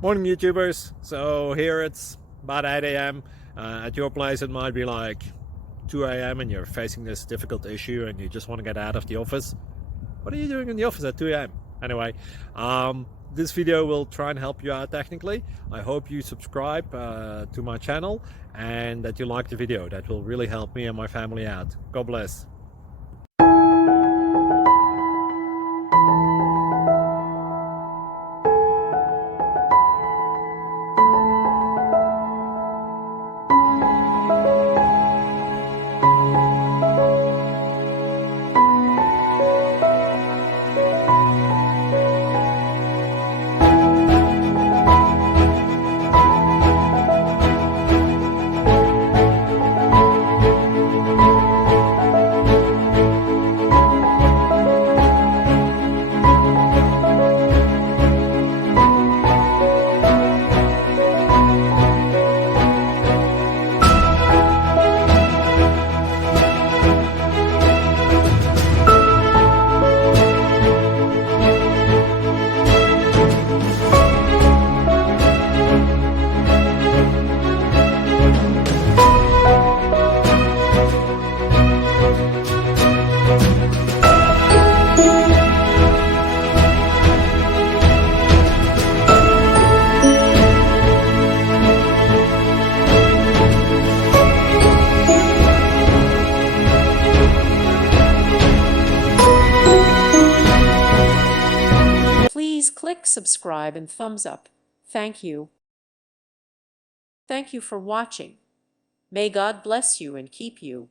Morning YouTubers. So here it's about 8 a.m. At your place it might be like 2 a.m. and you're facing this difficult issue and you just want to get out of the office. What are you doing in the office at 2 a.m.? Anyway, this video will try and help you out technically. I hope you subscribe to my channel and that you like the video. That will really help me and my family out. God bless. Please click subscribe and thumbs up. Thank you. Thank you for watching. May God bless you and keep you.